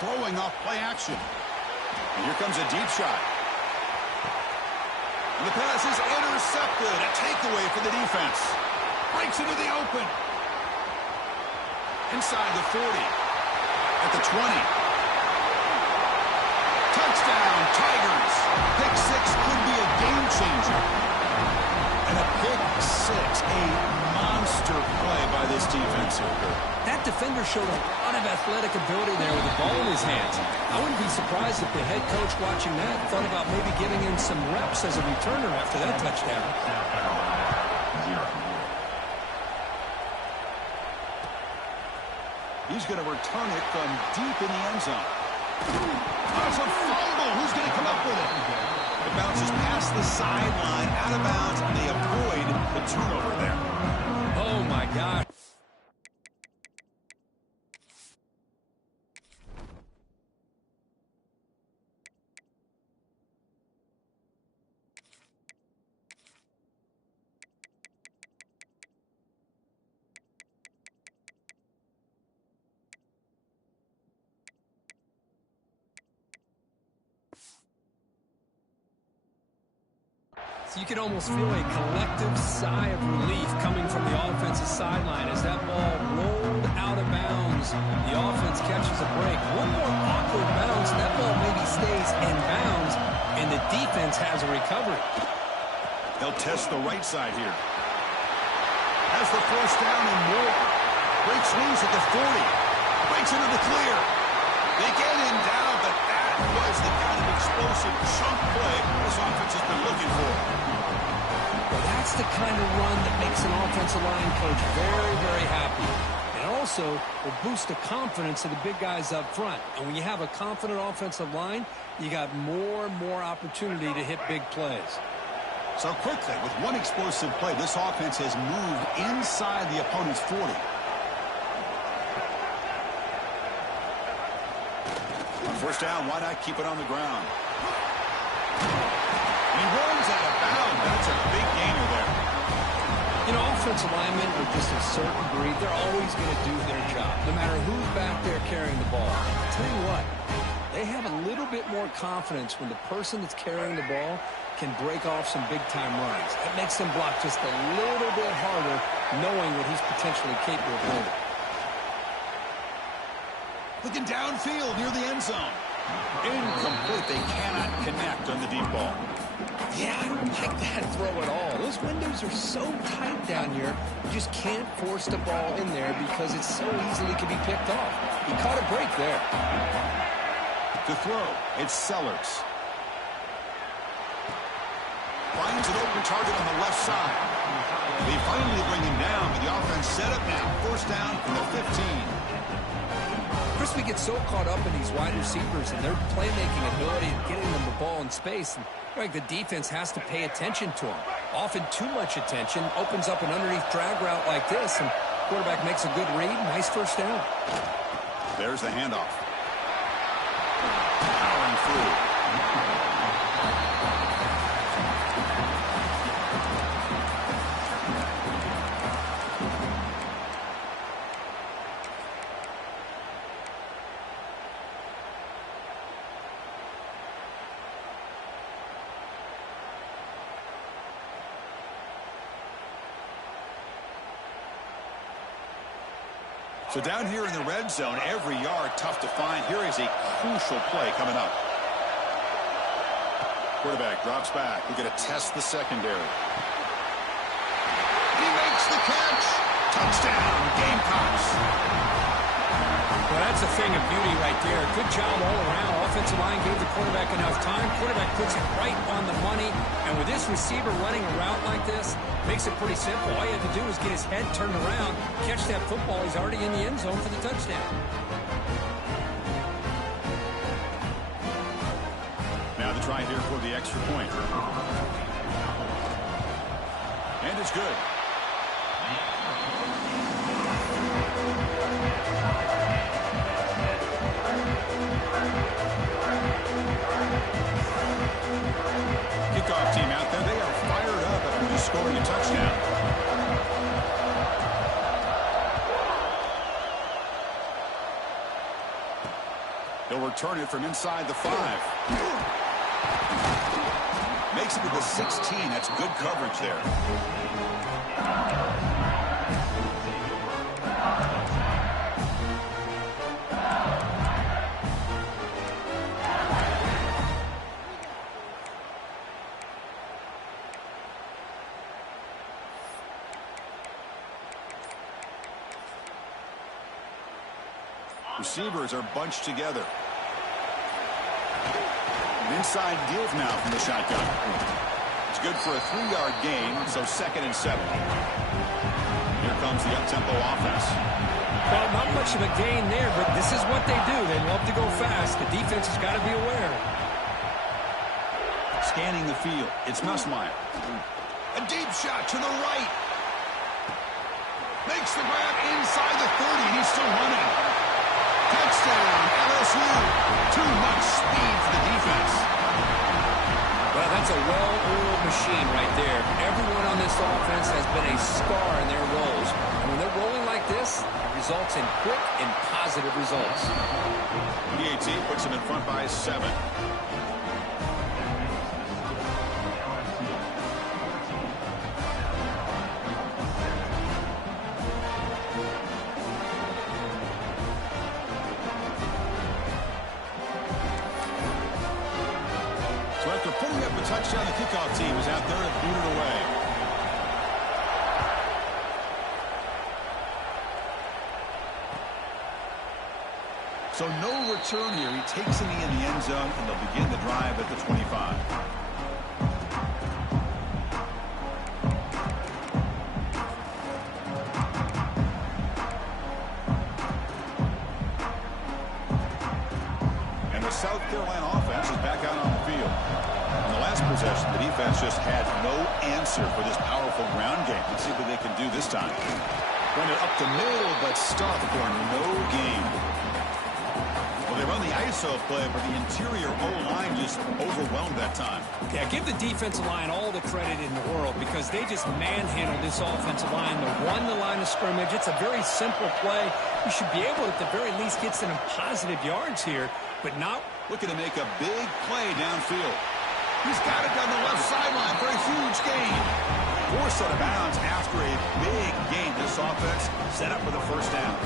throwing off play action. And here comes a deep shot. And the pass is intercepted. A takeaway for the defense. Breaks into the open. Inside the 40. At the 20. Touchdown, Tigers. Pick six could be a game changer. And a pick six, a monster play by this defense here. That defender showed a lot of athletic ability there with the ball in his hands. I wouldn't be surprised if the head coach watching that thought about maybe giving him some reps as a returner after that touchdown. He's going to return it from deep in the end zone. Oh, it's a fumble. Who's going to come up with it? It bounces past the sideline, out of bounds, and they avoid the turnover there. Oh, my God. So you can almost feel a collective sigh of relief coming from the offensive sideline as that ball rolled out of bounds. The offense catches a break. One more awkward bounce, and that ball maybe stays in bounds, and the defense has a recovery. They'll test the right side here. Has the first down and more. Breaks loose at the 40. Breaks into the clear. They get him down, but that was the kind of explosive chunk play this offense has been looking for. Well, that's the kind of run that makes an offensive line coach very, very happy. And also will boost the confidence of the big guys up front. And when you have a confident offensive line, you got more and more opportunity to hit big plays. So quickly, with one explosive play, this offense has moved inside the opponent's 40. First down, why not keep it on the ground? He runs out of bounds. That's a big gainer there. You know, offensive linemen are just a certain breed. They're always going to do their job, no matter who's back there carrying the ball. I'll tell you what, they have a little bit more confidence when the person that's carrying the ball can break off some big-time runs. That makes them block just a little bit harder, knowing what he's potentially capable of doing. Looking downfield near the end zone. Incomplete. They cannot connect on the deep ball. Yeah, I don't like that throw at all. Those windows are so tight down here. You just can't force the ball in there because it so easily can be picked off. He caught a break there. To throw, it's Sellers. Finds an open target on the left side. They finally bring him down, but the offense set up now. First down from the 15. Crispy gets so caught up in these wide receivers and their playmaking ability and getting them the ball in space. And like the defense has to pay attention to them. Often too much attention opens up an underneath drag route like this, and quarterback makes a good read. Nice first down. There's the handoff. Powering through. So down here in the red zone, every yard tough to find. Here is a crucial play coming up. Quarterback drops back. We're going to test the secondary. He makes the catch. Touchdown, Gamecocks. Well, that's a thing of beauty right there. Good job all around. Offensive line gave the quarterback enough time. Quarterback puts it right on the money. And with this receiver running a route like this, makes it pretty simple. All you have to do is get his head turned around, catch that football. He's already in the end zone for the touchdown. Now the try here for the extra point. And it's good. Kickoff team out there, they are fired up after just scoring a touchdown. He'll return it from inside the 5. Makes it to the 16. That's good coverage there. Receivers are bunched together. An inside deal now from the shotgun. It's good for a 3-yard gain, so 2nd and 7. Here comes the up-tempo offense. Well, not much of a gain there, but this is what they do. They love to go fast. The defense has got to be aware. Scanning the field, it's Nussmeier. A deep shot to the right. Makes the grab inside the 30, and he's still running. Touchdown, LSU. Too much speed for the defense. Well, that's a well-oiled machine right there. Everyone on this offense has been a star in their roles. And when they're rolling like this, it results in quick and positive results. PAT puts them in front by 7. Touchdown, the kickoff team is out there and boot it away. So no return here. He takes it in the end zone, and they'll begin the drive at the 25. And the South Carolina offense is back out on the field. On the last possession, the defense just had no answer for this powerful ground game. Let's see what they can do this time. Run it up the middle, but stuffed for no gain. Well, they run the ISO play, but the interior O-line just overwhelmed that time. Yeah, give the defensive line all the credit in the world because they just manhandled this offensive line. They won the line of scrimmage. It's a very simple play. You should be able to, at the very least, get some positive yards here, but not looking to make a big play downfield. He's got it down the left sideline for a huge gain. Forced out of bounds after a big gain. This offense set up for the first down.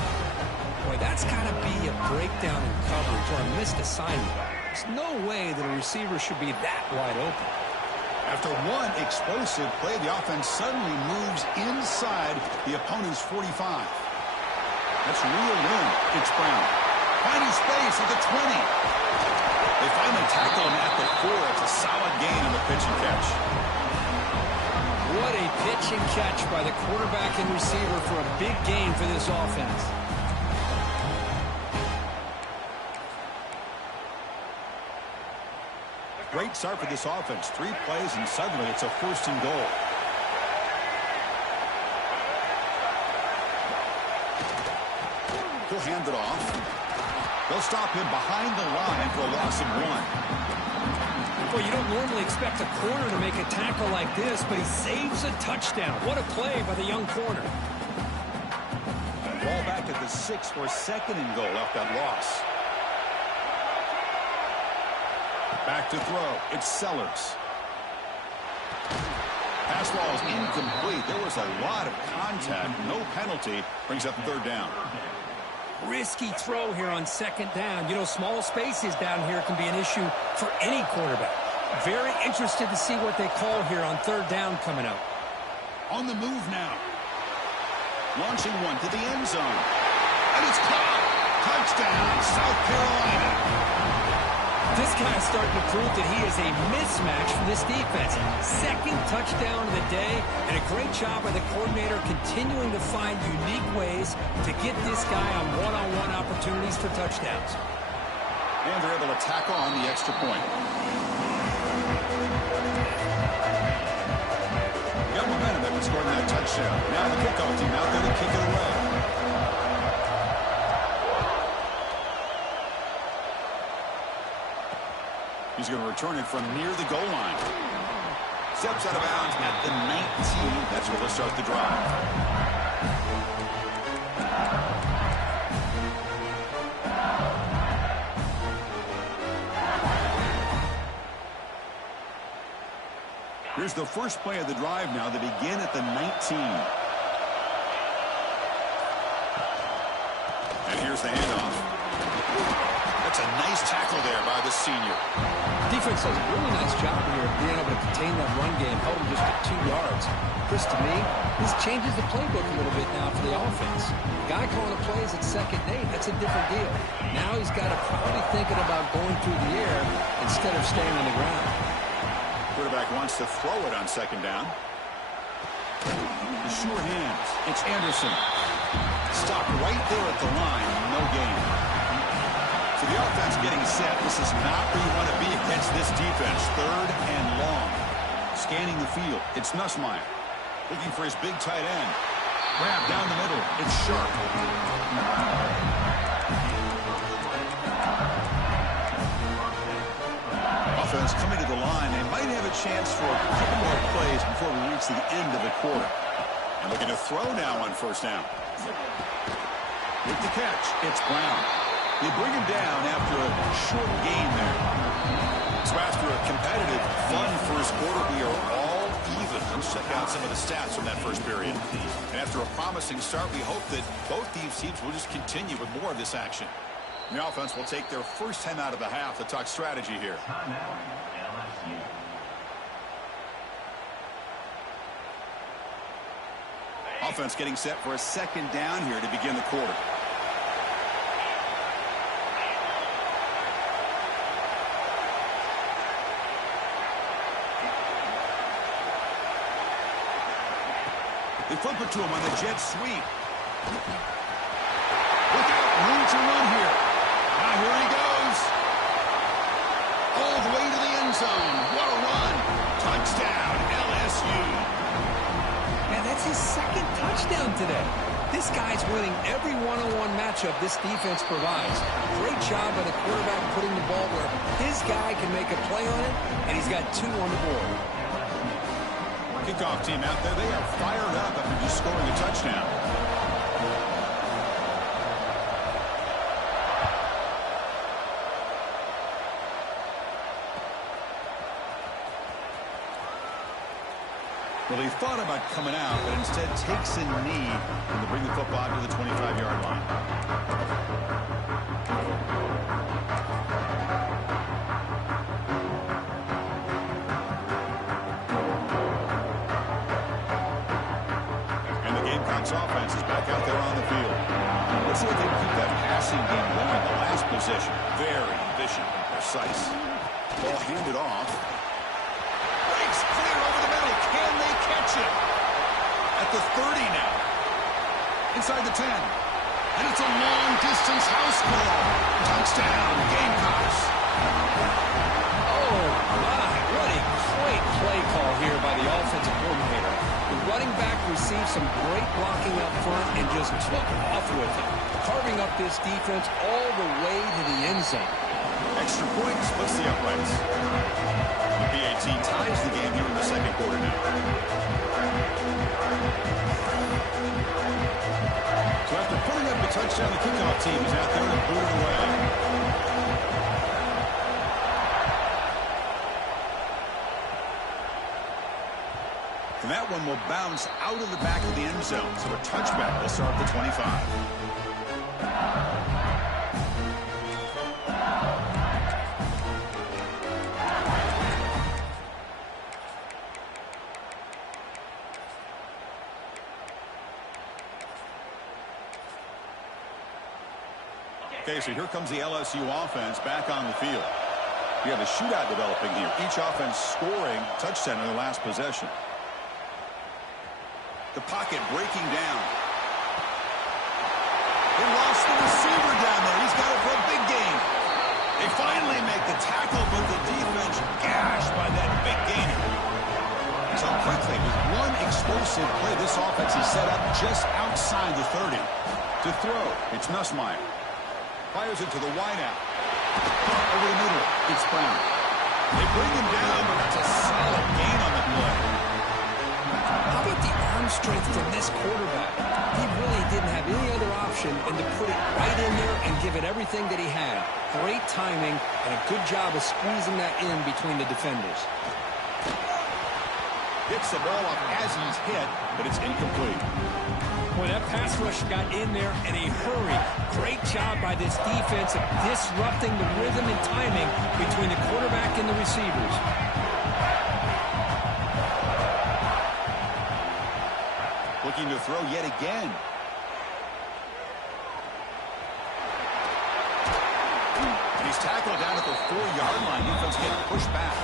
Boy, that's got to be a breakdown in coverage or a missed assignment. There's no way that a receiver should be that wide open. After one explosive play, the offense suddenly moves inside the opponent's 45. That's real room. It's Brown. Finding space at the 20. They finally tackle him at the 4. It's a solid gain on the pitch and catch. What a pitch and catch by the quarterback and receiver for a big gain for this offense. Great start for this offense. 3 plays, and suddenly it's a 1st and goal. He'll hand it off. They'll stop him behind the line for a loss of 1. Well, you don't normally expect a corner to make a tackle like this, but he saves a touchdown. What a play by the young corner. Ball back at the 6 for a 2nd and goal off that loss. Back to throw. It's Sellers. Pass ball is incomplete. There was a lot of contact. No penalty. Brings up 3rd down. Risky throw here on 2nd down. You know, small spaces down here can be an issue for any quarterback. Very interested to see what they call here on 3rd down coming up. On the move now. Launching one to the end zone. And it's caught. Touchdown, South Carolina. This guy's starting to prove that he is a mismatch for this defense. 2nd touchdown of the day, and a great job by the coordinator continuing to find unique ways to get this guy on one-on-one opportunities for touchdowns. And they're able to tackle on the extra point. Got momentum after scoring that touchdown. Now the kickoff team out there to kick it away. He's going to return it from near the goal line. Steps out of bounds at the 19. That's where they'll start the drive. Here's the first play of the drive now. They begin at the 19. And here's the handoff. That's a nice tackle there by the senior. Defense does a really nice job here of being able to contain that run game, held him just at 2 yards. Chris, to me, this changes the playbook a little bit now for the offense. The guy calling the plays at 2nd and 8, that's a different deal. Now he's got to probably thinking about going through the air instead of staying on the ground. Quarterback wants to throw it on 2nd down. The sure hands. It's Anderson. Stopped right there at the line. No gain. So the offense getting set. This is not where you want to be against this defense. 3rd and long. Scanning the field. It's Nussmeier. Looking for his big tight end. Grab down the middle. It's Sharp. Offense coming to the line. They might have a chance for a couple more plays before we reach the end of the quarter. And looking to throw now on 1st down. With the catch, it's Brown. They bring him down after a short gain there. So after a competitive, fun first quarter, we are all even. Let's check out some of the stats from that first period. And after a promising start, we hope that both these teams will just continue with more of this action. The offense will take their first 10 out of the half to talk strategy here. Offense getting set for a 2nd down here to begin the quarter. They flip it to him on the jet sweep. Look out, room to run here. Now here he goes. All the way to the end zone. What a run. Touchdown, LSU. Man, that's his 2nd touchdown today. This guy's winning every one-on-one matchup this defense provides. Great job by the quarterback putting the ball where his guy can make a play on it, and he's got 2 on the board. Kickoff team out there, they are fired up after just scoring a touchdown. Well, he thought about coming out, but instead takes a knee to bring the football to the 25-yard line. Offense is back out there on the field. Let's see if they can keep that passing game going. The last possession, very efficient and precise. Ball handed off. Breaks clear over the middle. Can they catch it? At the 30 now. Inside the 10. And it's a long-distance house call. Touchdown, Gamecocks. Oh, my. What a great play call here by the offensive coordinator. The running back received some great blocking up front and just took off with it, carving up this defense all the way to the end zone. Extra point splits the uprights. The PAT ties the game here in the 2nd quarter now. So after putting up a touchdown, the kickoff team is out there and booted away. And that one will bounce out of the back of the end zone. So a touchback will start the 25. Okay, so here comes the LSU offense back on the field. We have a shootout developing here. Each offense scoring a touchdown in their last possession. The pocket breaking down. They lost the receiver down there. He's got it for a big gain. They finally make the tackle, but the defense gashed by that big gainer. So quickly, with one explosive play, this offense is set up just outside the 30. To throw, it's Nussmeier. Fires it to the wideout. Over the middle, it's Brown. They bring him down, but that's a solid gain on the play. How about the arm strength from this quarterback? He really didn't have any other option than to put it right in there and give it everything that he had. Great timing and a good job of squeezing that in between the defenders. Gets the ball up as he's hit, but it's incomplete. Boy, that pass rush got in there in a hurry. Great job by this defense of disrupting the rhythm and timing between the quarterback and the receivers. Looking to throw yet again. And he's tackled down at the 4-yard line. Defense getting pushed back.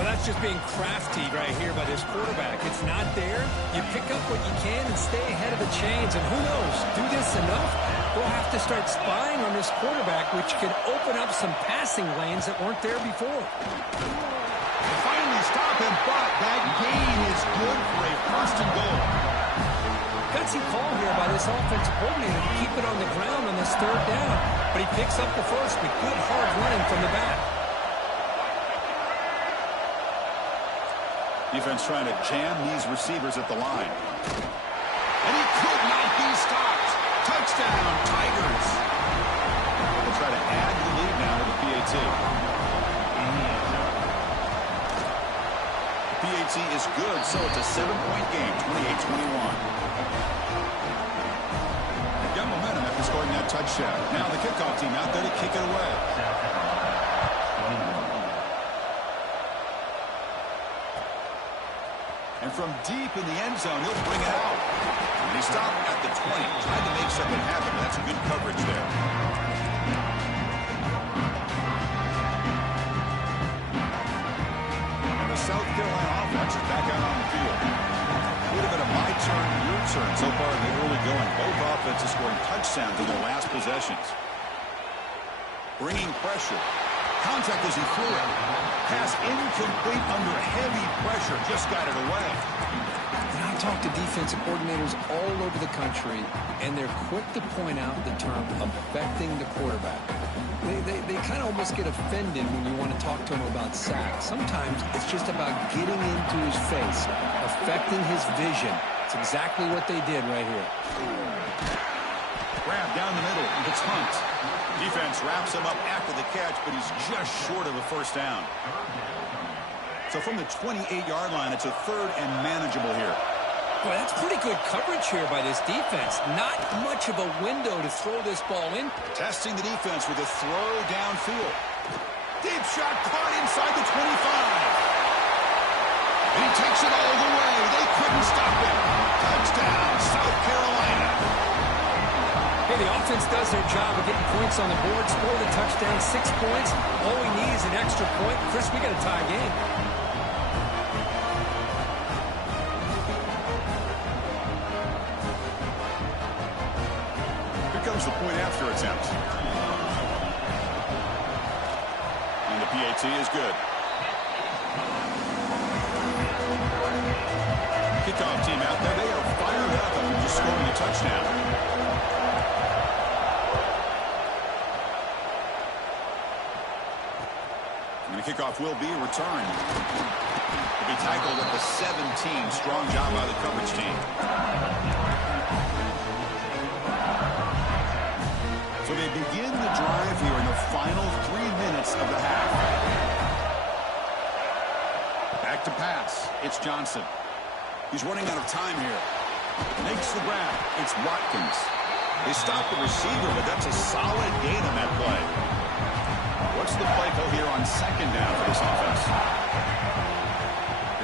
Well, that's just being crafty right here by this quarterback. It's not there. You pick up what you can and stay ahead of the chains. And who knows, do this enough, we'll have to start spying on this quarterback, which could open up some passing lanes that weren't there before. They finally stop him, but that gain is good for a first and goal. Gutsy call here by this offensive coordinator to keep it on the ground on this third down. But he picks up the first with good hard running from the back. Defense trying to jam these receivers at the line. And he could not be stopped. Touchdown, Tigers. They'll try to add the lead now to the PAT. The PAT is good, so it's a 7-point game, 28-21. Got momentum after scoring that touchdown. Now the kickoff team out there to kick it away. And from deep in the end zone, he'll bring it out. And he stopped at the 20. Tried to make something happen, but that's good coverage there. And the South Carolina offense is back out on the field. A little bit of my turn, your turn so far in the early going. Both offenses scoring touchdowns in their last possessions. Bringing pressure. Contact as he threw it. Pass incomplete under heavy pressure. Just got it away. And I talk to defensive coordinators all over the country, and they're quick to point out the term affecting the quarterback. They kind of almost get offended when you want to talk to them about sacks. Sometimes it's just about getting into his face, affecting his vision. It's exactly what they did right here. Grab down the middle. It's Hunt. Defense wraps him up after the catch, but he's just short of a first down. So from the 28-yard line, it's a third and manageable here. Boy, that's pretty good coverage here by this defense. Not much of a window to throw this ball in. Testing the defense with a throw downfield. Deep shot caught inside the 25. And he takes it all the way. They couldn't stop him. Touchdown, South Carolina. Hey, the offense does their job of getting points on the board, score the touchdown, 6 points. All we need is an extra point. Chris, we got a tie game. Here comes the point after attempt. And the PAT is good. Kickoff team out there. They are fired up after just scoring a touchdown. And the kickoff will be returned. Will be tackled at the 17. Strong job by the coverage team. So they begin the drive here in the final 3 minutes of the half. Back to pass. It's Johnson. He's running out of time here. Makes the grab. It's Watkins. They stop the receiver, but that's a solid gain on that play. What's the play call here on second down for this offense?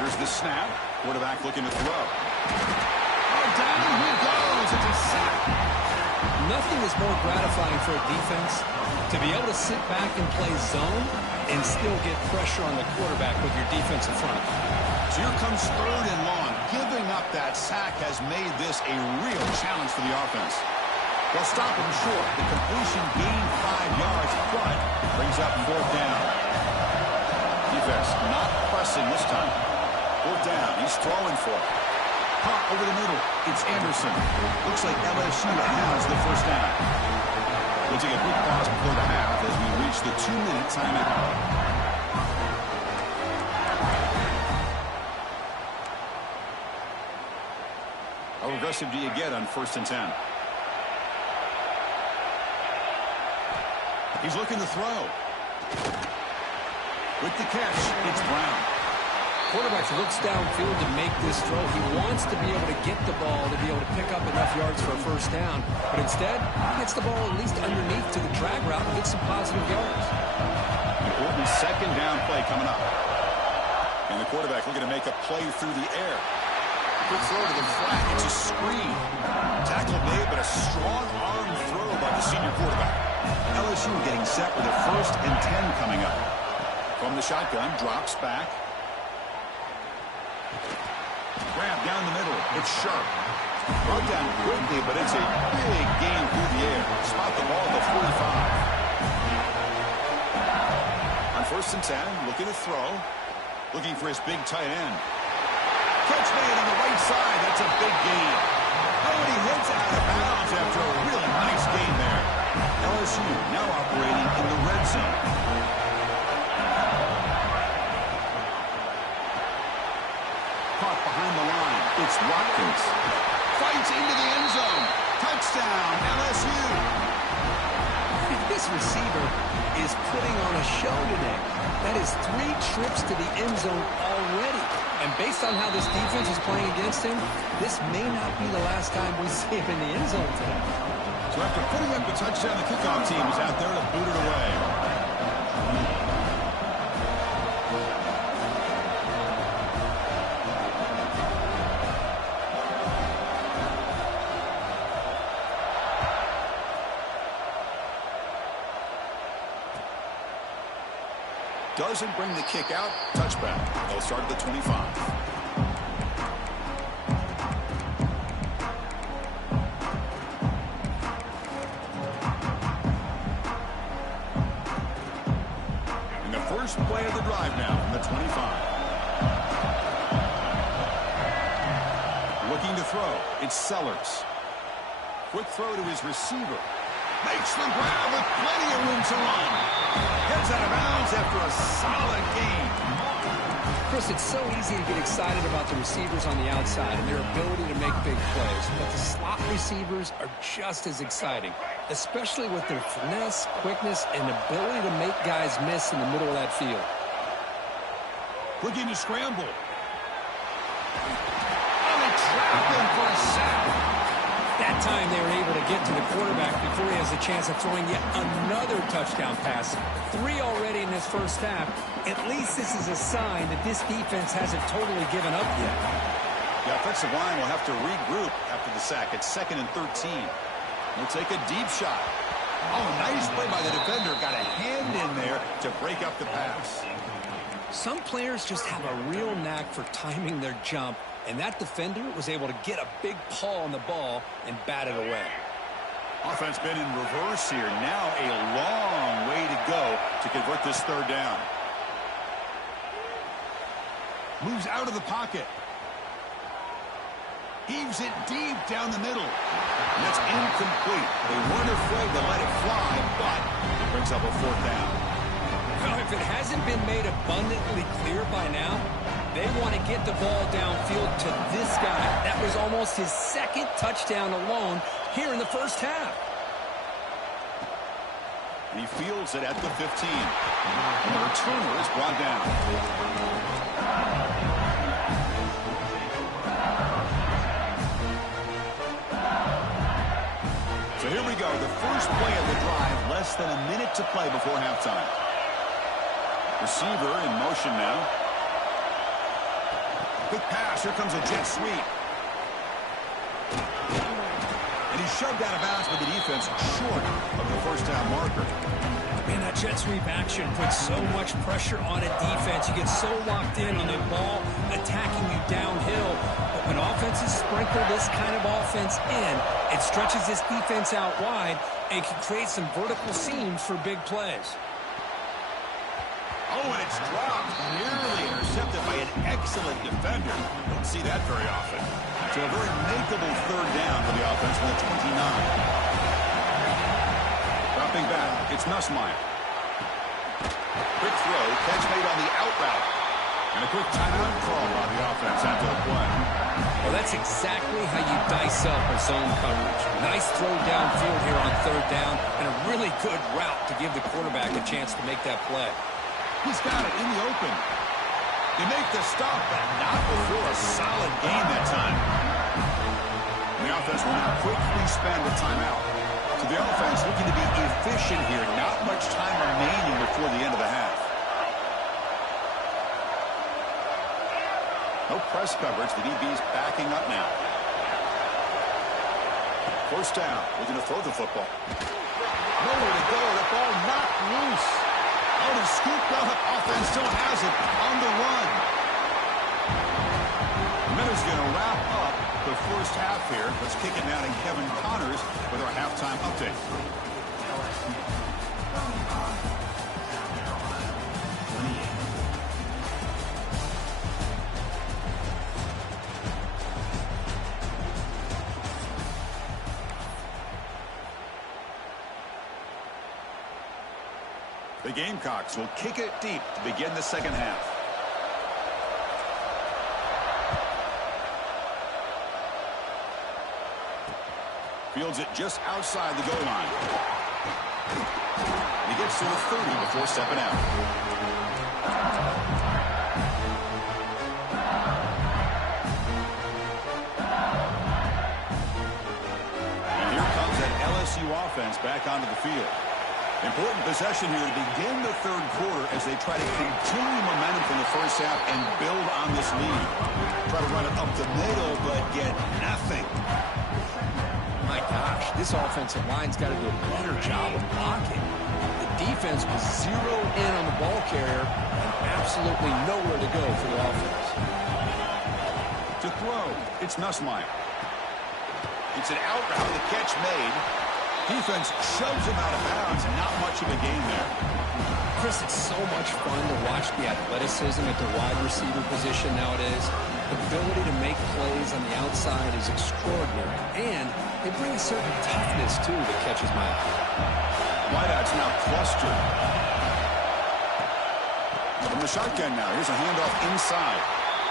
Here's the snap. Quarterback looking to throw. Oh, down he goes. It's a sack. Nothing is more gratifying for a defense to be able to sit back and play zone and still get pressure on the quarterback with your defensive front. So here comes third and long. Giving up that sack has made this a real challenge for the offense. They'll stop him short. The completion gained 5 yards, but brings up fourth down. Defense not pressing this time. Fourth down. He's throwing for it. Caught over the middle. It's Anderson. Looks like LSU has the first down. We'll take a quick pause before the half as we reach the 2-minute timeout. How aggressive do you get on 1st and 10? He's looking to throw. With the catch, it's Brown. Quarterback looks downfield to make this throw. He wants to be able to get the ball to be able to pick up enough yards for a first down. But instead, he gets the ball at least underneath to the drag route and gets some positive yards. Important second down play coming up. And the quarterback looking to make a play through the air. Quick throw to the flat. It's a screen. Tackle made, but a strong arm throw by the senior quarterback. LSU getting set with a 1st and 10 coming up. From the shotgun, drops back. Grab down the middle. It's sharp. Brought down quickly, but it's a big gain through the air. Spot the ball at the 45. On 1st and 10, looking to throw. Looking for his big tight end. Catch made on the right side. That's a big gain. Oh, and he hits out of bounds after a really nice gain there. LSU now operating in the red zone. Caught behind the line. It's Watkins. Fights into the end zone. Touchdown, LSU. This receiver is putting on a show today. That is 3 trips to the end zone already. And based on how this defense is playing against him, this may not be the last time we see him in the end zone today. So after putting up the touchdown, the kickoff team is out there to boot it away. Doesn't bring the kick out. Touchback. They'll start at the 25. And the first play of the drive now from the 25. Looking to throw. It's Sellers. Quick throw to his receiver. Makes the grab with plenty of room to run. Heads out of bounds after a solid gain. Chris, it's so easy to get excited about the receivers on the outside and their ability to make big plays. But the slot receivers are just as exciting, especially with their finesse, quickness, and ability to make guys miss in the middle of that field. Looking to scramble. Oh, they trapped him for a sack. That time they were able to get to the quarterback before he has a chance of throwing yet another touchdown pass. 3 already in this first half. At least this is a sign that this defense hasn't totally given up yet. The offensive line will have to regroup after the sack. It's 2nd and 13. We'll take a deep shot. Oh, nice play by the defender. Got a hand in there to break up the pass. Some players just have a real knack for timing their jump, and that defender was able to get a big paw on the ball and bat it away. Offense been in reverse here. Now a long way to go to convert this 3rd down. Moves out of the pocket. Heaves it deep down the middle. And that's incomplete. They weren't afraid to let it fly, but it brings up a 4th down. Well, if it hasn't been made abundantly clear by now, they want to get the ball downfield to this guy. That was almost his 2nd touchdown alone here in the first half. And he fields it at the 15. And the returner is brought down. So here we go. The first play of the drive. Less than a minute to play before halftime. Receiver in motion now. Quick pass. Here comes a jet sweep. And he's shoved out of bounds by the defense short of the first down marker. Man, that jet sweep action puts so much pressure on a defense. You get so locked in on the ball attacking you downhill. But when offenses sprinkle this kind of offense in, it stretches this defense out wide and can create some vertical seams for big plays. Oh, and it's dropped. Nearly intercepted by an excellent defender. Don't see that very often. So a very makeable 3rd down for the offense from the 29. Dropping back, it's Nussmeier. Quick throw, catch made on the out route. And a quick timeout call by the offense after the play. Well, that's exactly how you dice up a zone coverage. Nice throw downfield here on 3rd down, and a really good route to give the quarterback a chance to make that play. He's got it in the open. They make the stop, but not before a solid gain that time. The offense will now quickly spend a timeout. So the offense looking to be efficient here. Not much time remaining before the end of the half. No press coverage. The DB's backing up now. First down. We're going to throw the football. Nowhere to go. The ball knocked loose. Oh, it's scooped up. Offense still has it on the run. Minutes going to wrap up the first half here. Let's kick it now to Kevin Connors with our halftime update. The Gamecocks will kick it deep to begin the second half. Fields it just outside the goal line. He gets to the 30 before stepping out. And here comes that LSU offense back onto the field. Important possession here to begin the third quarter as they try to continue momentum from the first half and build on this lead. Try to run it up the middle, but get nothing. My gosh, this offensive line's got to do a better job of blocking. The defense was zeroed in on the ball carrier and absolutely nowhere to go for the offense. To throw, it's Nussmeier. It's an out route, the catch made. Defense shoves him out of bounds. Not much of a gain there. Chris, it's so much fun to watch the athleticism at the wide receiver position nowadays. The ability to make plays on the outside is extraordinary. And they bring a certain toughness, too, that catches my eye. Wideout's now clustered. From the shotgun now. Here's a handoff inside.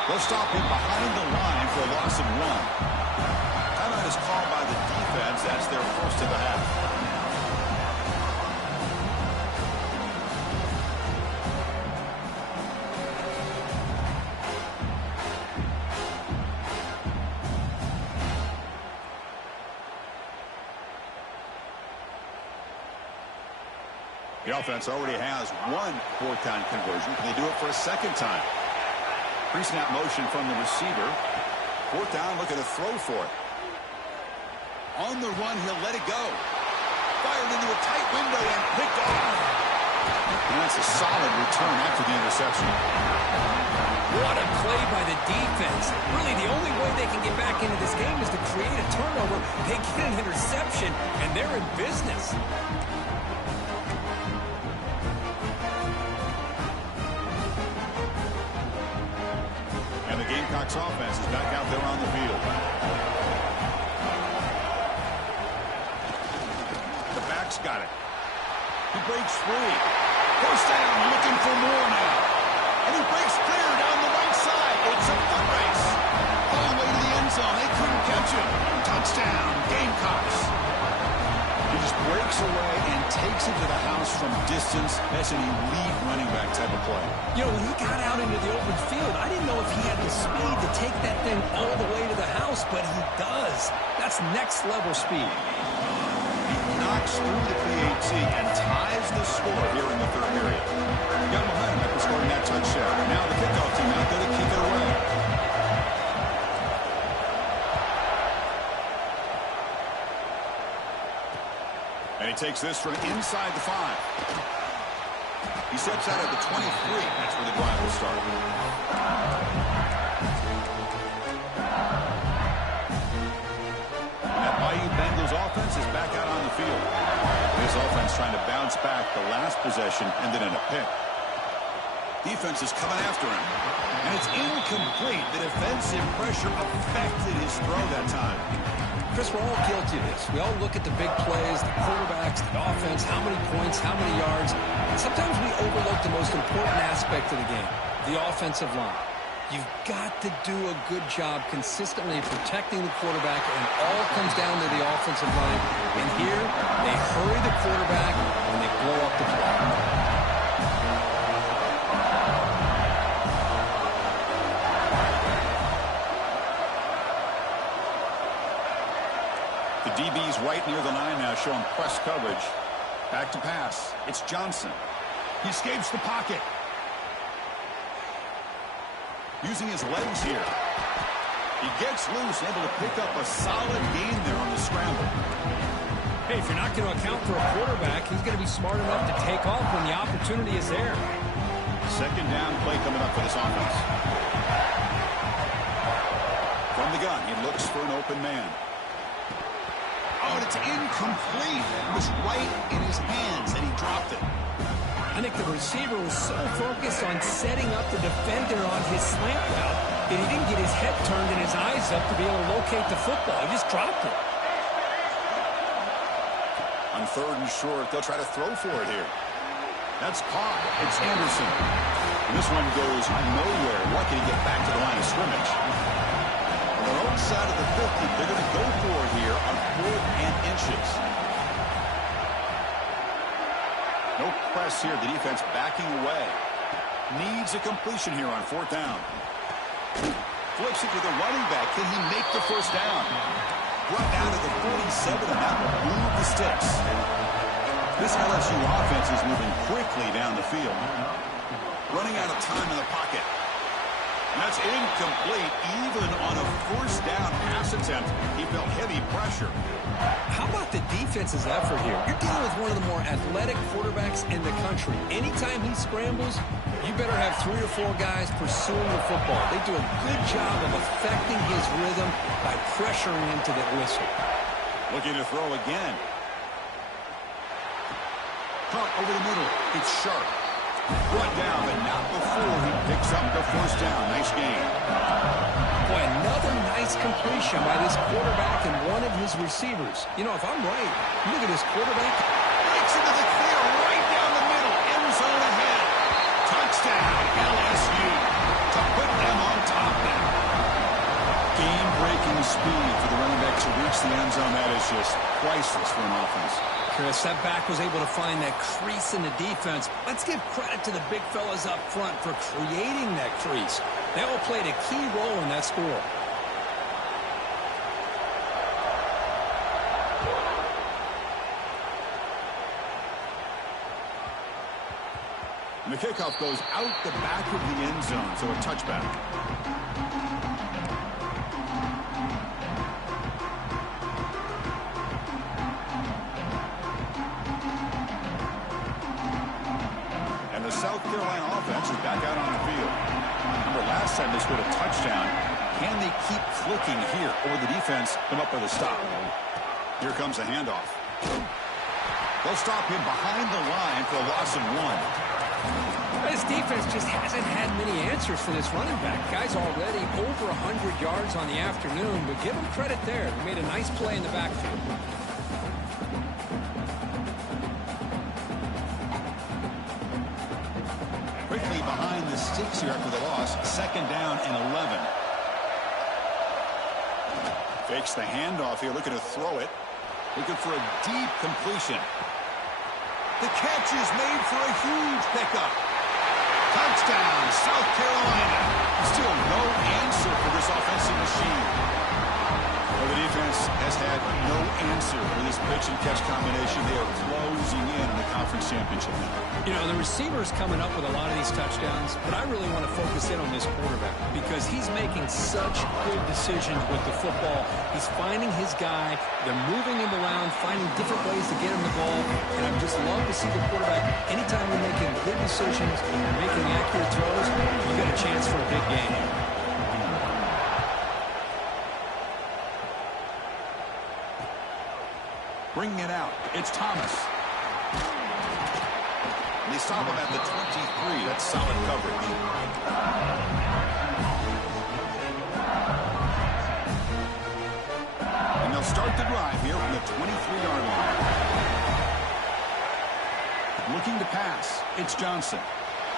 They'll stop him behind the line for a loss of 1. Timeout is called by the defense. That's their first of the half. The offense already has one fourth-down conversion. Can they do it for a second time? Pre-snap motion from the receiver. Fourth down, looking to throw for it. On the run, he'll let it go. Fired into a tight window and picked off. And that's a solid return after the interception. What a play by the defense. Really, the only way they can get back into this game is to create a turnover. They get an interception, and they're in business. And the Gamecocks offense is back out there on the field. The back's got it. He breaks free. First down, looking for more now. And he breaks clear down the right side. It's a foot race. All the way to the end zone. They couldn't catch him. Touchdown, Gamecocks. He just breaks away and takes it to the house from distance. That's an elite running back type of play. You know, when he got out into the open field, I didn't know if he had the speed to take that thing all the way to the house, but he does. That's next-level speed. He knocks through the PAT and ties the score here in the third period. Got momentum after scoring that touchdown. Now the kickoff team out there to kick it away. And he takes this from inside the 5. He steps out at the 23. That's where the drive will start. And that Bayou Bengals offense is back out on the field. This offense trying to bounce back. The last possession ended in a pick. Defense is coming after him. And it's incomplete. The defensive pressure affected his throw that time. Chris, we're all guilty of this. We all look at the big plays, the quarterbacks, the offense, how many points, how many yards. And sometimes we overlook the most important aspect of the game, the offensive line. You've got to do a good job consistently protecting the quarterback, and it all comes down to the offensive line. And here, they hurry the quarterback, and they blow up the play. DB's right near the line now, showing press coverage. Back to pass. It's Johnson. He escapes the pocket. Using his legs here. He gets loose, able to pick up a solid gain there on the scramble. Hey, if you're not going to account for a quarterback, he's going to be smart enough to take off when the opportunity is there. Second down play coming up for this offense. From the gun, he looks for an open man. Oh, and it's incomplete. It was right in his hands, and he dropped it. I think the receiver was so focused on setting up the defender on his slant route that he didn't get his head turned and his eyes up to be able to locate the football. He just dropped it. On third and short, they'll try to throw for it here. That's caught. It's Anderson. And this one goes nowhere. Lucky to get back to the line of scrimmage. On their own side of the 50, they're going to go for it here on 4th and inches. No press here. The defense backing away. Needs a completion here on 4th down. Flips it to the running back. Can he make the first down? Brought down to the 47, and that will move the sticks. This LSU offense is moving quickly down the field. Running out of time in the pocket. And that's incomplete. Even on a first down pass attempt, he felt heavy pressure. How about the defense's effort here? You're dealing with one of the more athletic quarterbacks in the country. Anytime he scrambles, you better have 3 or 4 guys pursuing the football. They do a good job of affecting his rhythm by pressuring him to that whistle. Looking to throw again. Caught over the middle. It's Sharp. Brought down, but not before he picks up the first down. Nice game. Boy, another nice completion by this quarterback and one of his receivers. You know, if I'm right, look at this quarterback. Breaks into the clear right down the middle. End zone ahead. Touchdown, LSU. To put them on top now. Game-breaking speed for the running back to reach the end zone. That is just priceless for an offense. Chris, that back was able to find that crease in the defense. Let's give credit to the big fellas up front for creating that crease. They all played a key role in that score. And the kickoff goes out the back of the end zone, so a touchback. South Carolina offense is back out on the field. Remember, last time they scored a touchdown. Can they keep clicking here, or the defense come up with a stop? Here comes a handoff. They'll stop him behind the line for a loss of 1. This defense just hasn't had many answers for this running back. Guy's already over 100 yards on the afternoon, but give him credit there. They made a nice play in the backfield. Quickly behind the sticks here after the loss. 2nd down and 11. Fakes the handoff here, looking to throw it. Looking for a deep completion. The catch is made for a huge pickup. Touchdown, South Carolina. Still no answer for this offensive machine. Well, the defense has had no answer for this pitch and catch combination. They are closing in on the conference championship now. You know, the receiver's coming up with a lot of these touchdowns, but I really want to focus in on this quarterback because he's making such good decisions with the football. He's finding his guy. They're moving him around, finding different ways to get him the ball, and I just love to see the quarterback. Anytime you're making good decisions, making accurate throws, you got a chance for a big game. Bringing it out, it's Thomas. And they stop him at the 23. That's solid coverage. And they'll start the drive here from the 23-yard line. Looking to pass, it's Johnson.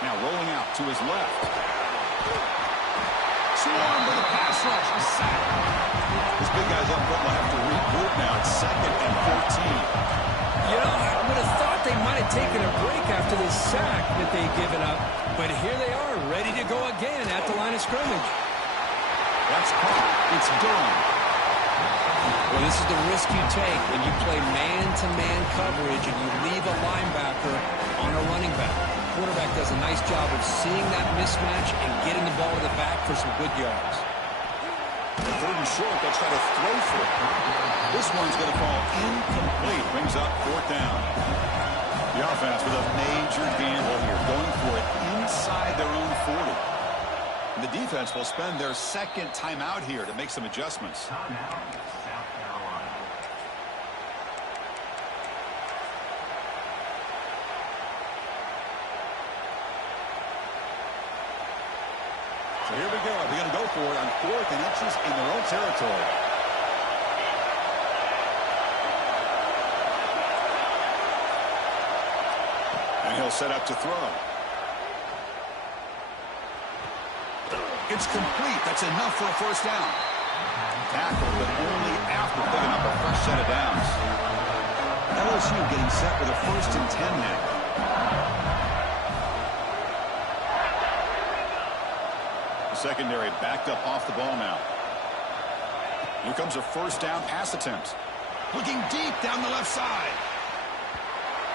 Now rolling out to his left. Swarmed with a pass rush. A sack. This big guy's up front will have to regroup now. It's 2nd and 14. You know, I would have thought they might have taken a break after this sack that they'd given up. But here they are, ready to go again at the line of scrimmage. That's caught. It's Durham. Well, this is the risk you take when you play man-to-man coverage and you leave a linebacker on a running back. The quarterback does a nice job of seeing that mismatch and getting the ball to the back for some good yards. Third and short, they'll try to throw for it. This one's going to fall incomplete. Brings up fourth down. The offense with a major gamble here, going for it inside their own 40. And the defense will spend their second timeout here to make some adjustments. So here we go. They're going to go for it on 4th and inches in their own territory. And he'll set up to throw. It's complete. That's enough for a first down. Tackled, but only after picking up a fresh set of downs. LSU getting set with a 1st and 10 now. Secondary backed up off the ball now. Here comes a first down pass attempt. Looking deep down the left side.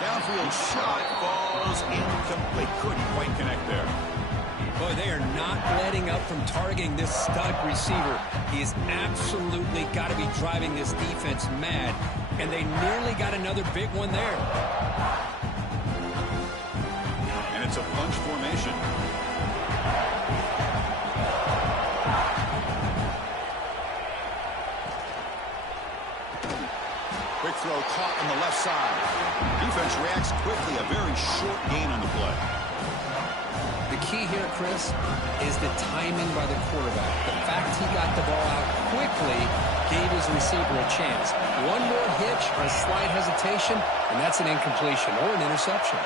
Downfield shot falls incomplete. Couldn't quite connect there. Boy, they are not letting up from targeting this stud receiver. He has absolutely got to be driving this defense mad. And they nearly got another big one there. And it's a bunch formation. Quick throw caught on the left side. Defense reacts quickly. A very short gain on the play. The key here, Chris, is the timing by the quarterback. The fact he got the ball out quickly gave his receiver a chance. One more hitch or a slight hesitation, and that's an incompletion or an interception.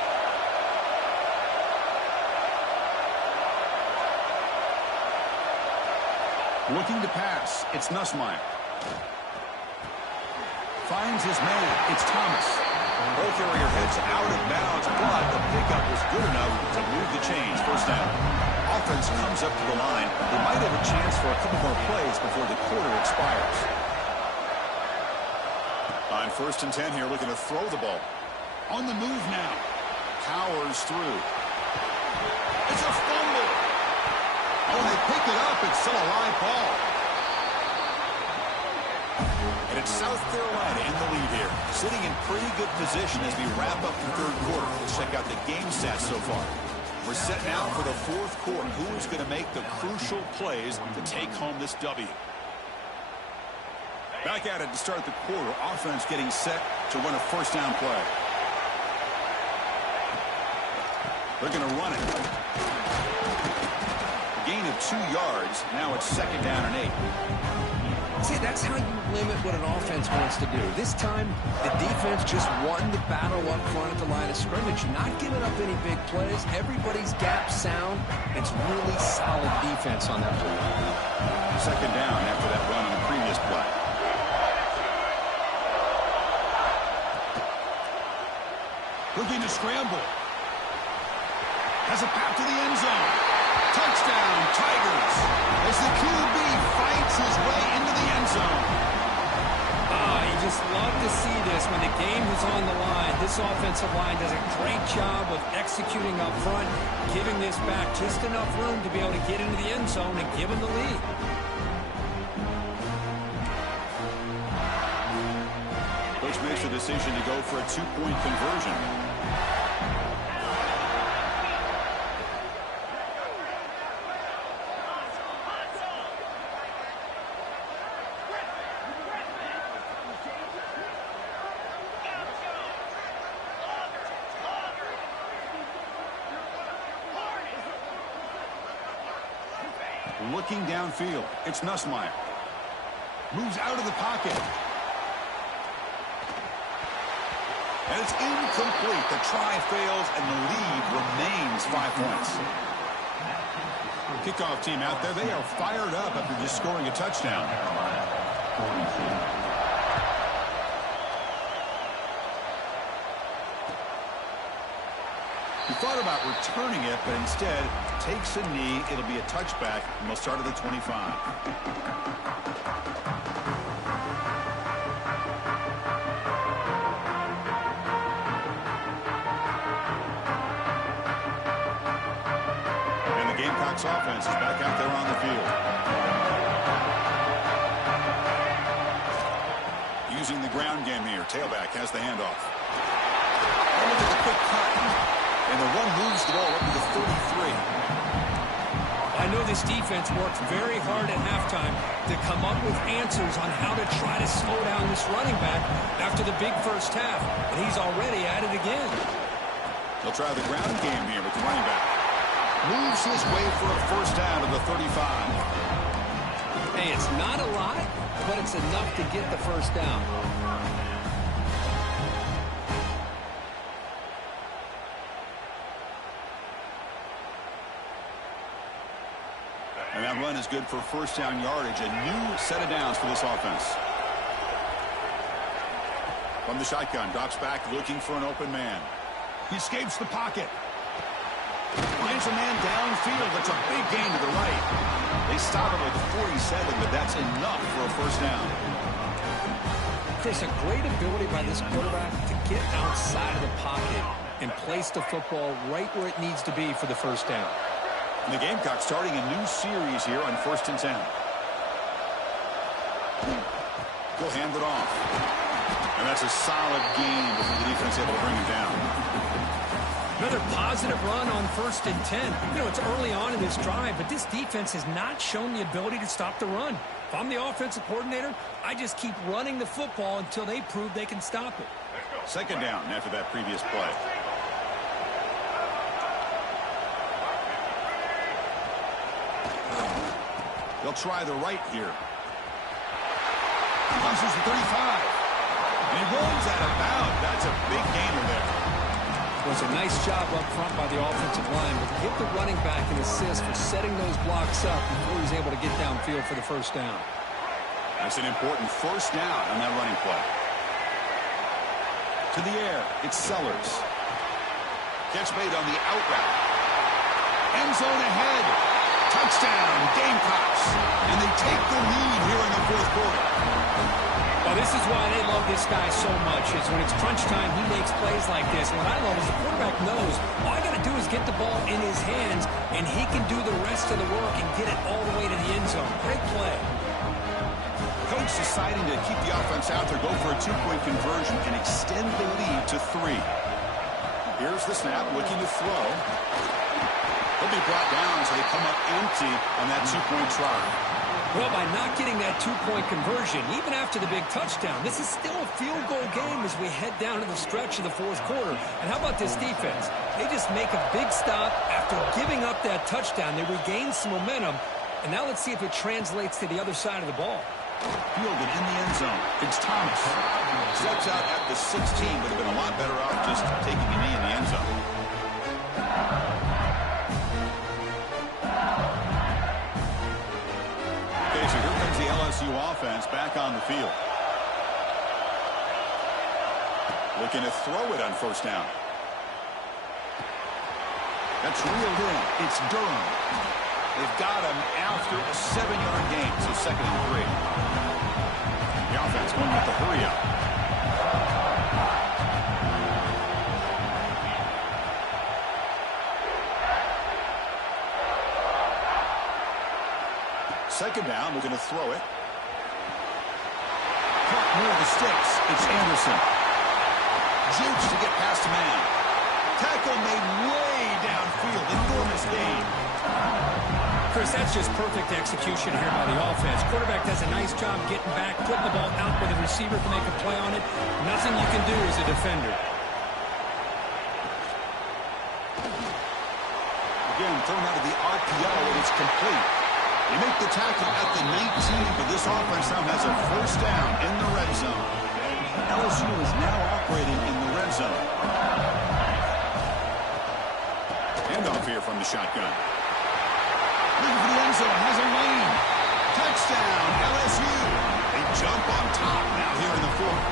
Looking to pass. It's Nussmeier. Finds his man. It's Thomas. Ball carrier heads out of bounds, but the pickup was good enough to move the chains. First down. Offense comes up to the line. They might have a chance for a couple more plays before the quarter expires. On 1st and 10 here, looking to throw the ball. On the move now. Powers through. It's a fumble. Oh, they picked it up. It's still a live ball. And it's South Carolina in the lead here, sitting in pretty good position as we wrap up the 3rd quarter. Let's check out the game stats so far. We're setting out for the 4th quarter. Who is going to make the crucial plays to take home this W? Back at it to start the quarter. Offense getting set to run a first down play. They're going to run it. Gain of 2 yards. Now it's 2nd down and 8. See, that's how you limit what an offense wants to do. This time, the defense just won the battle up front at the line of scrimmage. Not giving up any big plays. Everybody's gap sound. It's really solid defense on that play. 2nd down after that run on the previous play. Looking to scramble. Has a path to the end zone. Touchdown, Tigers, as the QB fights his way into the end zone. You just love to see this when the game is on the line. This offensive line does a great job of executing up front, giving this back just enough room to be able to get into the end zone and give them the lead. Coach makes the decision to go for a 2-point conversion. Looking downfield, it's Nussmeier. Moves out of the pocket. And it's incomplete. The try fails, and the lead remains 5 points. Kickoff team out there, they are fired up after just scoring a touchdown. He thought about returning it, but instead takes a knee. It'll be a touchback, and they'll start at the 25. And the Gamecocks offense is back out there on the field. Using the ground game here. Tailback has the handoff. And look at the quick cut. And the run moves the ball up to the 33. I know this defense worked very hard at halftime to come up with answers on how to try to slow down this running back after the big first half. And he's already at it again. They'll try the ground game here with the running back. Moves his way for a first down to the 35. Hey, it's not a lot, but it's enough to get the first down. And that run is good for first down yardage. A new set of downs for this offense. From the shotgun, drops back looking for an open man. He escapes the pocket. Finds a man downfield. That's a big gain to the right. They stop him at the 47, but that's enough for a first down. Chris, a great ability by this quarterback to get outside of the pocket and place the football right where it needs to be for the first down. And the Gamecocks starting a new series here on 1st and 10. He'll hand it off. And that's a solid gain before the defense able to bring him down. Another positive run on 1st and 10. You know, it's early on in this drive, but this defense has not shown the ability to stop the run. If I'm the offensive coordinator, I just keep running the football until they prove they can stop it. Second down after that previous play. They'll try the right here. Crosses the 35. And he rolls out of bounds. That's a big gainer there. It was a nice job up front by the offensive line, but give the running back an assist for setting those blocks up before he's able to get downfield for the first down. That's an important first down on that running play. To the air, it's Sellers. Catch made on the out route. End zone ahead. Touchdown, Gamecocks. And they take the lead here in the fourth quarter. Well, this is why they love this guy so much, is when it's crunch time, he makes plays like this. And what I love is the quarterback knows all I got to do is get the ball in his hands, and he can do the rest of the work and get it all the way to the end zone. Great play. Coach deciding to keep the offense out there, go for a two-point conversion, and extend the lead to 3. Here's the snap, looking to throw. He'll be brought down so they come up empty on that two-point try. Well, by not getting that two-point conversion, even after the big touchdown, this is still a field goal game as we head down to the stretch of the fourth quarter. And how about this defense? They just make a big stop after giving up that touchdown. They regain some momentum. And now let's see if it translates to the other side of the ball. Fielded in the end zone. It's Thomas. Steps out at the 16, would have been a lot better off just taking a knee in the end zone. Okay, so here comes the LSU offense back on the field. Looking to throw it on first down. That's reeled in. It's Durham. They've got him after a 7-yard gain, so 2nd and 3. The offense going with the hurry up. Second down, looking to throw it. Caught near the sticks. It's Anderson. Jukes to get past a man. Tackle made way downfield. Enormous gain. Chris, that's just perfect execution here by the offense. Quarterback does a nice job getting back, putting the ball out where the receiver can make a play on it. Nothing you can do as a defender. Again, thrown out of the RPO, and it's complete. They make the tackle at the 19, but this offense now has a first down in the red zone. LSU is now operating in the red zone. Handoff here from the shotgun. Looking for the end zone, has a lane. Touchdown, LSU. They jump on top now here in the fourth.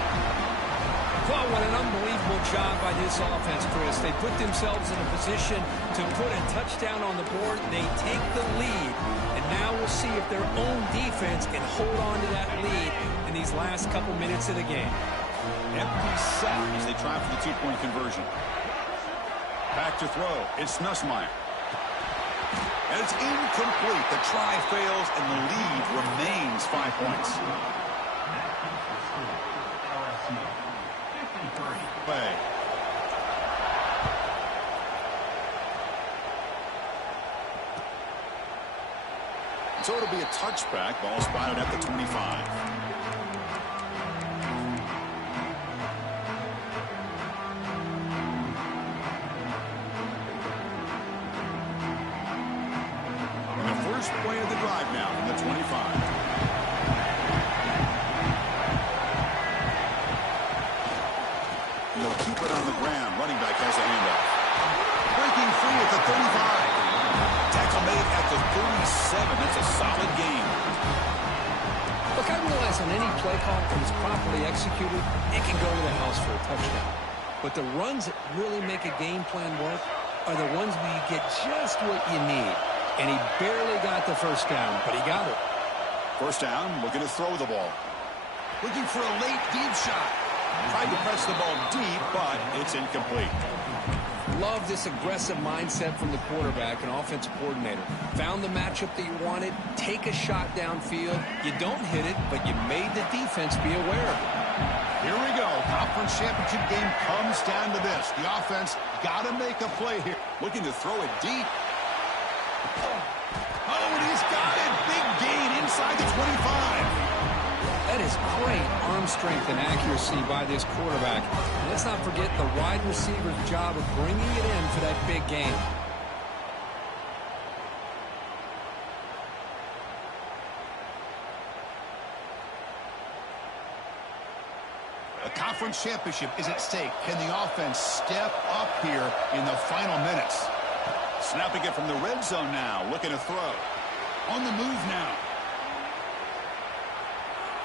Oh, what an unbelievable job by this offense, Chris. They put themselves in a position to put a touchdown on the board. They take the lead, and now we'll see if their own defense can hold on to that lead in these last couple minutes of the game. Empty set as they try for the two-point conversion. Back to throw. It's Nussmeier. And it's incomplete. The try fails, and the lead remains 5 points. Play. So it'll be a touchback. Ball spotted at the 25. First play of the drive now from the 25. He'll keep it on the ground. Running back has a handoff. Breaking free at the 35. Tackle made at the 37. That's a solid gain. Look, I realize on any play call, if it's properly executed, it can go to the house for a touchdown. But the runs that really make a game plan work are the ones where you get just what you need. And he barely got the first down, but he got it. First down, looking to throw the ball. Looking for a late deep shot. Tried to press the ball deep, but it's incomplete. Love this aggressive mindset from the quarterback and offensive coordinator. Found the matchup that you wanted, take a shot downfield. You don't hit it, but you made the defense be aware of it. Here we go. Conference championship game comes down to this. The offense got to make a play here. Looking to throw it deep. Oh, and he's got it. Big gain inside the 25. That is great arm strength and accuracy by this quarterback. And let's not forget the wide receiver's job of bringing it in for that big gain. The conference championship is at stake. Can the offense step up here in the final minutes? Snapping it from the red zone now. Looking to throw. On the move now.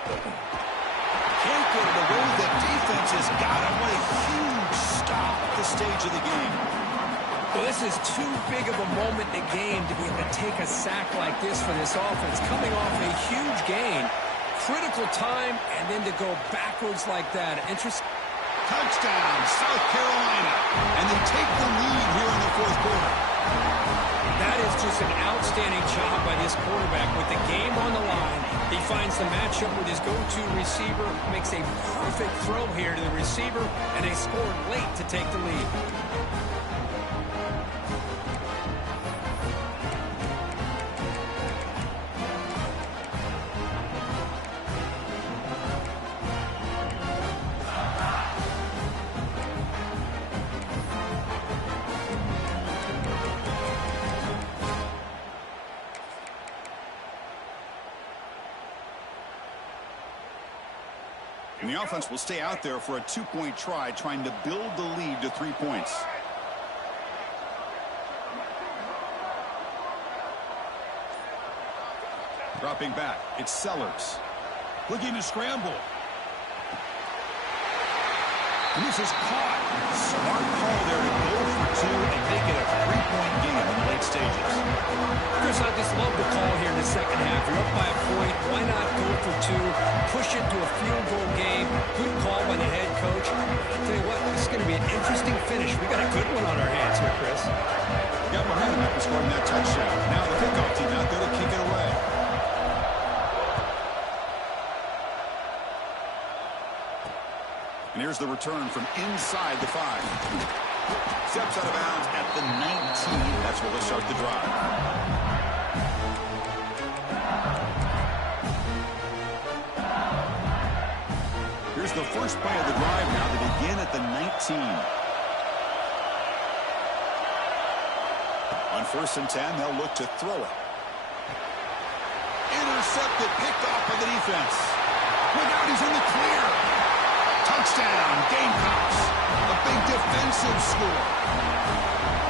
Can't get it away. The defense has got him. What a huge stop at this stage of the game. Well, this is too big of a moment in the game to be able to take a sack like this for this offense. Coming off a huge gain. Critical time, and then to go backwards like that. Interesting. Touchdown, South Carolina. And they take the lead here in the fourth quarter. That is just an outstanding job by this quarterback. With the game on the line, he finds the matchup with his go-to receiver, makes a perfect throw here to the receiver, and they scored late to take the lead. And the offense will stay out there for a two-point try, trying to build the lead to 3 points. Dropping back, it's Sellers. Looking to scramble. And this is caught. Smart call there to go for two and make it a 3-point game in the late stages. Chris, I just love the call here in the second half. You're up by a point. Why not go for two? Push it to a field goal game. Good call by the head coach. I'll tell you what, this is going to be an interesting finish. We got a good one on our hands here, Chris. Got momentum after scoring that touchdown. Now the kickoff team out there to kick it away. And here's the return from inside the 5. Steps out of bounds at the 19. That's where they'll start the drive. Here's the first play of the drive now to begin at the 19. On 1st and 10, they'll look to throw it. Intercepted, picked off by the defense. Look out, he's in the clear. Touchdown, Gamecocks. A big defensive score.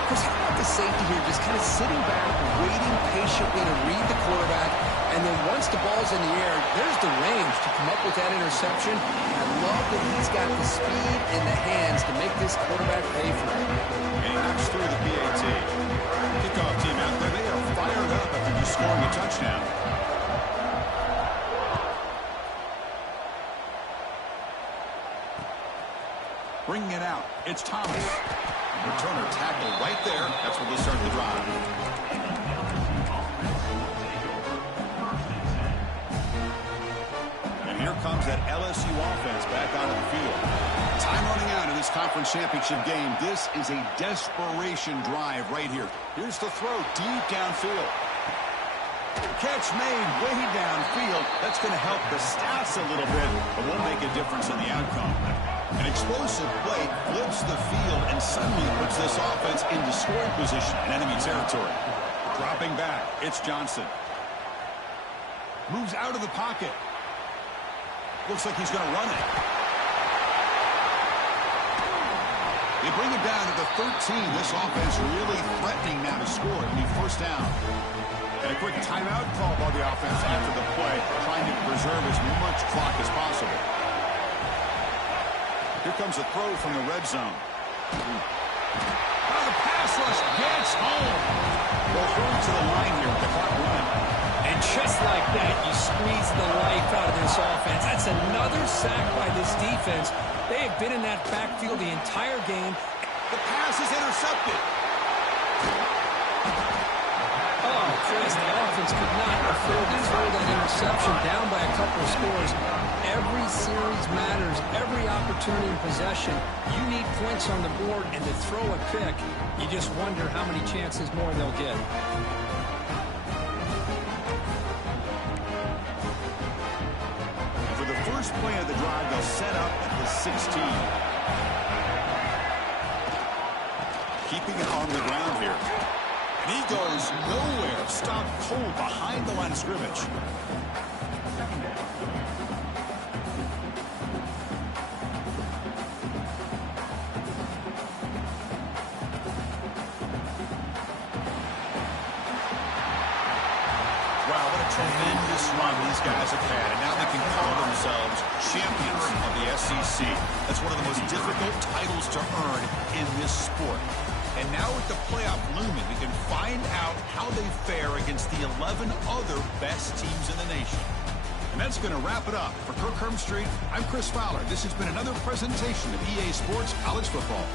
Chris, how about the safety here just kind of sitting back, waiting patiently to read the quarterback, And then once the ball's in the air, there's the range to come up with that interception. And I love that he's got the speed and the hands to make this quarterback pay for it. And he knocks through the PAT. Kickoff team out there, they are fired up after just scoring a touchdown. Bringing it out, it's Thomas. Returner tackle right there. That's where they start the drive. And here comes that LSU offense back onto the field. Time running out in this conference championship game. This is a desperation drive right here. Here's the throw deep downfield. Catch made way downfield. That's going to help the stats a little bit, but won't make a difference in the outcome. An explosive play flips the field and suddenly puts this offense into scoring position in enemy territory. Dropping back, it's Johnson. Moves out of the pocket. Looks like he's going to run it. They bring it down to the 13. This offense really threatening now to score. It'll be first down. And a quick timeout call by the offense after the play, trying to preserve as much clock as possible. Here comes a throw from the red zone. Oh, the pass rush gets home. They'll throw to the line here with the clock running. And just like that, you squeeze the life out of this offense. That's another sack by this defense. They have been in that backfield the entire game. The pass is intercepted. Oh, Chris, the offense could not afford to throw that interception down by a couple of scores. Every series matters. Every opportunity in possession. You need points on the board, and to throw a pick, you just wonder how many chances more they'll get. And for the first play of the drive, they'll set up at the 16. Keeping it on the ground here. And he goes nowhere. Stopped cold behind the line of scrimmage. Wow, what a tremendous run these guys have had. And now they can call themselves champions of the SEC. That's one of the most difficult titles to earn in this sport. And now with the playoff looming, we can find out how they fare against the 11 other best teams in the nation. And that's going to wrap it up. For Kirk Hermstreet, I'm Chris Fowler. This has been another presentation of EA Sports College Football.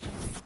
pitch.